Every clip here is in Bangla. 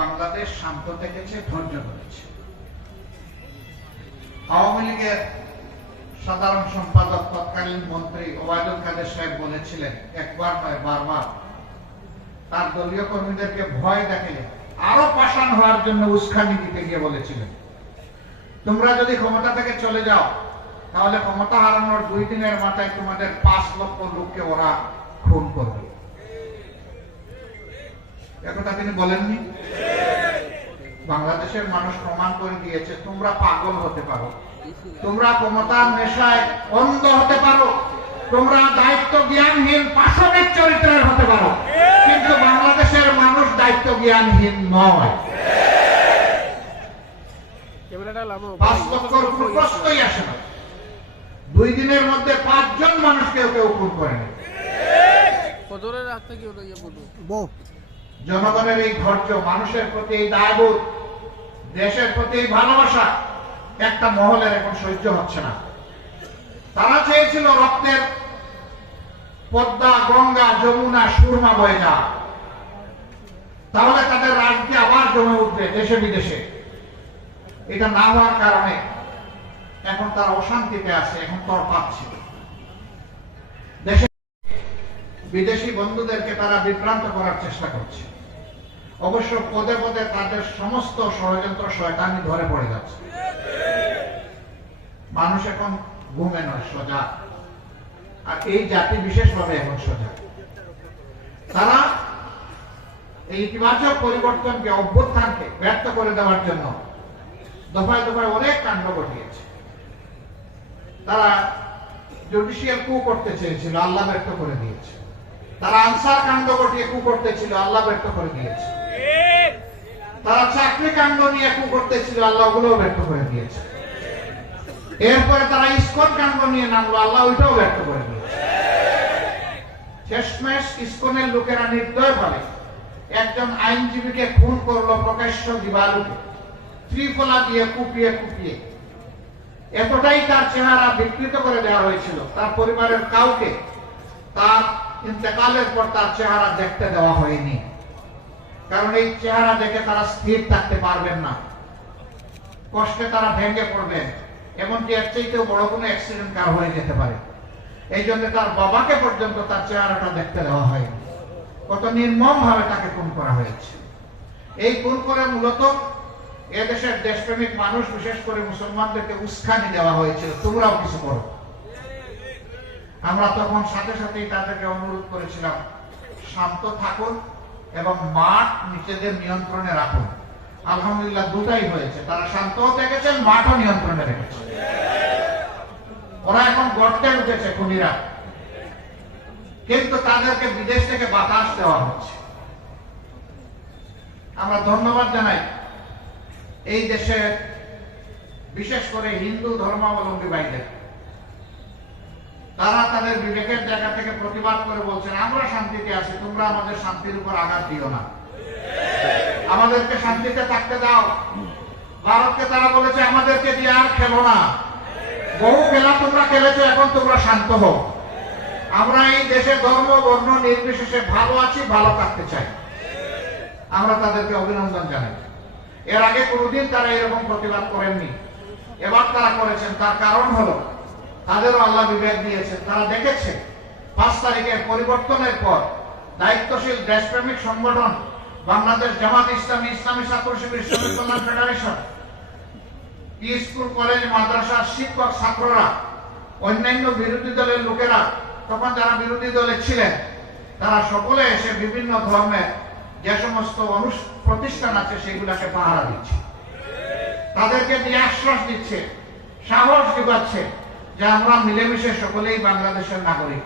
বাংলাদেশ শান্ত থেকেছে ধৈর্য ধরেছে। আওয়ামী লীগের সাধারণ সম্পাদক তৎকালীন মন্ত্রী ওবায়দুল কাদের সাহেব বলেছিলেন, একবার নয়, বারবার, তার দলীয় কর্মীদেরকে ভয় দেখালে আরও পাষাণ হওয়ার জন্য উস্কানি দিতে গিয়ে বলেছিলেন। তোমরা যদি ক্ষমতা থেকে চলে যাও, তাহলে ক্ষমতা হারানোর দুই দিনের মাথায় তোমাদের পাঁচ লক্ষ লোককে ওরা খুন করবে। একথা তিনি বলেননি? বাংলাদেশের মানুষ প্রমাণ করে দিয়েছে তোমরা পাগল হতে পারো। তোমরা ক্ষমতার নেশায় অন্ধ হতে পারো। তোমরা দায়িত্ব জ্ঞানহীন পাশবিক চরিত্রের হতে পারো। কিন্তু বাংলাদেশের মানুষ দায়িত্ব জ্ঞানহীন নয় পাঁচ লক্ষর কোনো প্রশ্নই আসে না। দুই দিনের মধ্যে পাঁচজন মানুষকে কেউ কেউ খুন করেনি। কদরে রাখতে কি হলো ইয়ে বলব জনগণের এই ধৈর্য, মানুষের প্রতি এই দায়বোধ, দেশের প্রতি এই ভালোবাসা একটা মহলের এখন সহ্য হচ্ছে না। তারা চেয়েছিল রক্তের পদ্মা, গঙ্গা, যমুনা, সুরমা বয়ে যা তাহলে তাদের রাজনীতি আবার জমে উঠবে দেশে বিদেশে। এটা না হওয়ার কারণে এখন তারা অশান্তিতে আছে, এখন তর পাচ্ছে দেশে বিদেশি বন্ধুদেরকে তারা বিভ্রান্ত করার চেষ্টা করছে। অবশ্য পদে পদে তাদের সমস্ত ষড়যন্ত্র শয়তানি ধরে পড়ে যাচ্ছে। মানুষ এখন ঘুমে নয়, সোজা। আর এই জাতি বিশেষভাবে এখন সোজা। তারা এই ইতিবাচক পরিবর্তনকে, অভ্যুত্থানকে ব্যর্থ করে দেওয়ার জন্য দফায় দফায় অনেক কাণ্ড ঘটিয়েছে। তারা জুডিশিয়াল কু করতে চেয়েছিল, আল্লাহ ব্যর্থ করে দিয়েছে। তারা আনসার কাণ্ড ঘটিয়ে কু করতেছিল আল্লাহ ব্যর্থ করে দিয়েছে। তারা চাকরি কাণ্ড নিয়ে করতেছিল, আল্লাহ ওগুলোও ব্যর্থ করে দিয়েছে। এরপরে তারা ইস্কন কাণ্ড নিয়ে নামলো, আল্লাহ ওইটাও ব্যর্থ করে দিয়েছে। শেষমেশ ইস্কনের লোকেরা নির্দয় একজন আইনজীবীকে খুন করল প্রকাশ্য দিবালুকে, ত্রিফলা দিয়ে কুপিয়ে কুপিয়ে। এতটাই তার চেহারা বিকৃত করে দেওয়া হয়েছিল, তার পরিবারের কাউকে তার ইন্তেকালের পর তার চেহারা দেখতে দেওয়া হয়নি। কারণ এই চেহারা দেখে তারা স্থির থাকতে পারবেন না। কষ্টে তারা ভেঙে পড়বেন এমনকি এর চাইতেও বড় কোনো অ্যাক্সিডেন্ট কার হয়ে যেতে পারে। এই জন্য তার বাবাকে পর্যন্ত তার চেহারাটা দেখতে দেওয়া হয়নি। কত নির্মম ভাবে তাকে খুন করা হয়েছে। এই খুন করে মূলত এদেশের দেশপ্রেমিক মানুষ, বিশেষ করে মুসলমানদেরকে উস্কানি দেওয়া হয়েছিল। তোমরাও কিছু করো। আমরা তখন সাথে সাথেই তাদেরকে অনুরোধ করেছিলাম, শান্ত থাকুন। এবং মাঠ নিজেদের নিয়ন্ত্রণে রাখুন। আলহামদুলিল্লাহ দুটাই হয়েছে। তারা শান্তও থেকেছেন মাঠও নিয়ন্ত্রণে রেখেছে। ওরা এখন গর্তে উঠেছে খুনিরা। কিন্তু তাদেরকে বিদেশ থেকে বাতাস দেওয়া হচ্ছে। আমরা ধন্যবাদ জানাই এই দেশের, বিশেষ করে হিন্দু ধর্মাবলম্বী ভাইদের তারা তাদের বিবেকের জায়গা থেকে প্রতিবাদ করে বলছেন, আমরা শান্তিতে আছি, তোমরা আমাদের শান্তির উপর আঘাত দিও না। আমাদেরকে শান্তিতে থাকতে দাও। ভারতকে তারা বলেছে, আমাদেরকে দিয়ে আর খেলো না। বহু খেলা তোমরা খেলেছো, এখন তোমরা শান্ত হও। আমরা এই দেশে ধর্ম, বর্ণ, নির্বিশেষে ভালো আছি, ভালো থাকতে চাই। আমরা তাদেরকে অভিনন্দন জানাই। এর আগে কোনোদিন তারা এরকম প্রতিবাদ করেননি। এবার তারা করেছেন, তার কারণ হলো তাদেরও আল্লাহ বিবেক দিয়েছেন। তারা দেখেছে, পাঁচ তারিখের পরিবর্তনের পর দায়িত্বশীল দেশপ্রেমিক সংগঠন বাংলাদেশ জামাত ইসলামী ইসলামী ছাত্র শিবির শ্রমিক ফেডারেশন, স্কুল, কলেজ মাদ্রাসা শিক্ষক ছাত্ররা, অন্যান্য বিরোধী দলের লোকেরা, তখন যারা বিরোধী দলে ছিলেন, তারা সকলে এসে বিভিন্ন ধর্মের যে সমস্ত প্রতিষ্ঠান আছে সেগুলাকে পাহারা দিচ্ছে। তাদেরকে দিয়ে আশ্বাস দিচ্ছে, সাহস যোগাচ্ছে যে আমরা মিলেমিশে সকলেই বাংলাদেশের নাগরিক।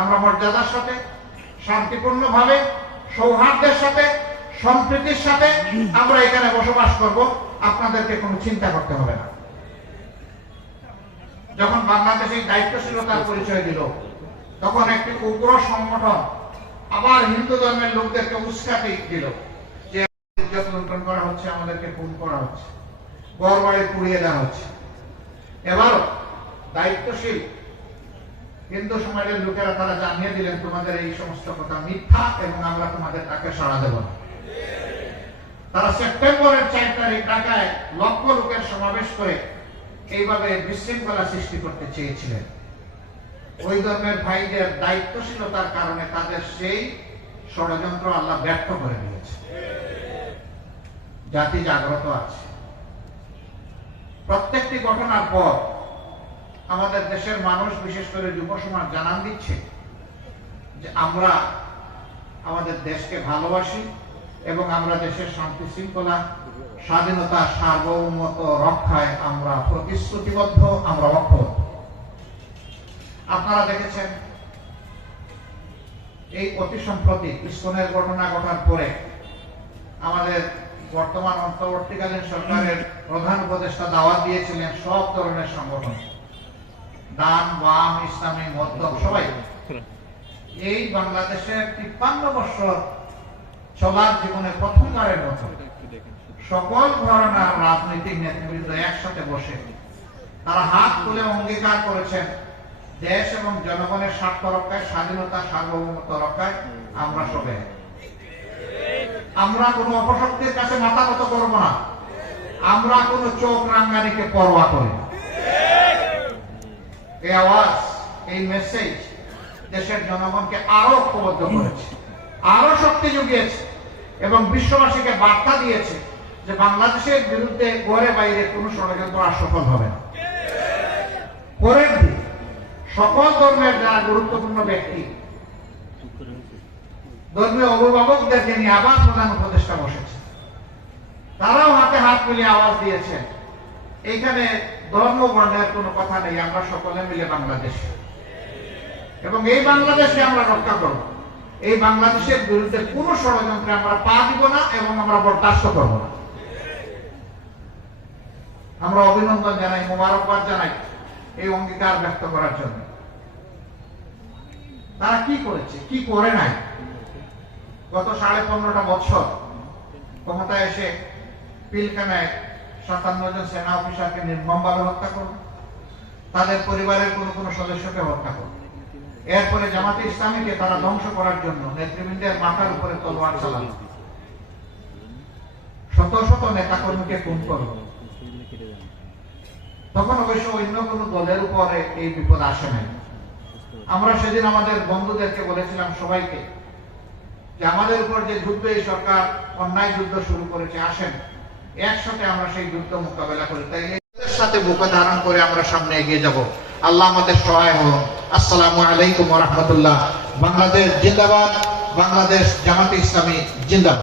আমরা মর্যাদার সাথে, শান্তিপূর্ণভাবে, সৌহার্দ্যের সাথে, সম্প্রীতির সাথে আমরা এখানে বসবাস করব, আপনাদেরকে কোনো চিন্তা করতে হবে না। যখন বাংলাদেশ এই দায়িত্বশীলতার পরিচয় দিল, তখন একটি উগ্র সংগঠন আবার হিন্দু ধর্মের লোকদেরকে উস্কাতি দিল যে লুণ্ঠন করা হচ্ছে, আমাদেরকে খুন করা হচ্ছে ঘর বাড়ি পুড়িয়ে দেওয়া হচ্ছে। এবারও দায়িত্বশীল। হিন্দু সমাজের লোকেরা তারা জানিয়ে দিলেন, তোমাদের এই সমস্ত কথা মিথ্যা এবং আমরা তোমাদের তাকে সাড়া দেব না? তারা সেপ্টেম্বরের চার তারিখ ঢাকায় লক্ষ লোকের সমাবেশ করে এইভাবে বিশৃঙ্খলা সৃষ্টি করতে চেয়েছিলেন। ওই ধর্মের ভাইদের দায়িত্বশীলতার কারণে তাদের সেই ষড়যন্ত্র আল্লাহ ব্যর্থ করে দিয়েছে। জাতি জাগ্রত আছে। প্রত্যেকটি ঘটনার পর আমাদের দেশের মানুষ, বিশেষ করে যুব সমাজ, জানান দিচ্ছে যে আমরা আমাদের দেশকে ভালোবাসি এবং আমরা দেশের শান্তি শৃঙ্খলা, স্বাধীনতা, সার্বভৌমত্ব রক্ষায় আমরা প্রতিশ্রুতিবদ্ধ, আমরা অক্ষত আপনারা দেখেছেন, এই অতি সম্প্রতি ইস্কনের ঘটনা ঘটার পরে আমাদের বর্তমান অন্তর্বর্তীকালীন সরকারের প্রধান উপদেষ্টা দাওয়াত দিয়েছিলেন সব ধরনের সংগঠন। ডান বাম ইসলামী মধ্যম সবাই। এই তিপ্পান্ন বছর চলার জীবনে প্রথমবারের মতো সকল ধরনের রাজনৈতিক নেতৃবৃন্দ একসাথে বসে তারা হাত তুলে অঙ্গীকার করেছেন, দেশ এবং জনগণের স্বার্থ রক্ষায়, স্বাধীনতা, সার্বভৌমত্ব রক্ষায় আমরা সবে আমরা কোনো অপশক্তির কাছে মাথা নত করব না। আমরা কোনো চোখ রাঙ্গানিকে পরোয়া করি না। এই আওয়াজ এই মেসেজ দেশের জনগণকে আরও ঐক্যবদ্ধ করেছে, আরও শক্তি জুগিয়েছে এবং বিশ্ববাসীকে বার্তা দিয়েছে যে বাংলাদেশের বিরুদ্ধে ঘরে বাইরে কোনো ষড়যন্ত্র আর সফল হবে না। পরের দিন সকল ধর্মের যারা গুরুত্বপূর্ণ ব্যক্তি, ধর্মীয় অভিভাবকদেরকে নিয়ে আবার প্রধান উপদেষ্টা বসেছে। তারাও হাতে হাত মিলিয়ে আওয়াজ দিয়েছেন, এইখানে ধর্ম বর্ণের কোনো কথা নেই, আমরা সকলে মিলে বাংলাদেশ। এবং এই বাংলাদেশকে আমরা রক্ষা করব। এই বাংলাদেশের বিরুদ্ধে কোনো ষড়যন্ত্রে আমরা পা দিব না এবং আমরা বরদাস্ত করব না। আমরা অভিনন্দন জানাই, মোবারকবাদ জানাই এই অঙ্গীকার ব্যক্ত করার জন্য। তারা কি করেছে? কি করে নাই? গত সাড়ে পনেরোটা বছর ক্ষমতায় এসে পিলখানায় সাতান্ন জন সেনা অফিসারকে নির্মমভাবে হত্যা করবে। তাদের পরিবারের কোনো কোনো সদস্যকে হত্যা করবে। এরপরে জামাতে ইসলামীকে তারা ধ্বংস করার জন্য নেতৃবৃন্দের মাথার উপরে তলোয়ার চালাবে। শত শত নেতা কর্মীকে খুন করবে। তখন অবশ্য অন্য কোনো দলের উপরে এই বিপদ আসে নাই। আমরা সেদিন আমাদের বন্ধুদেরকে বলেছিলাম সবাইকে যে আমাদের উপর যে যুদ্ধ, এই সরকার অন্যায় যুদ্ধ শুরু করেছে, আসেন। একসাথে আমরা সেই যুদ্ধ মোকাবেলা করি, তাই সাথে বুকে ধারণ করে আমরা সামনে এগিয়ে যাব। আল্লাহ আমাদের সহায় হন আসসালামু আলাইকুম রহমতুল্লাহ। বাংলাদেশ জিন্দাবাদ, বাংলাদেশ জামাত ইসলামী জিন্দাবাদ।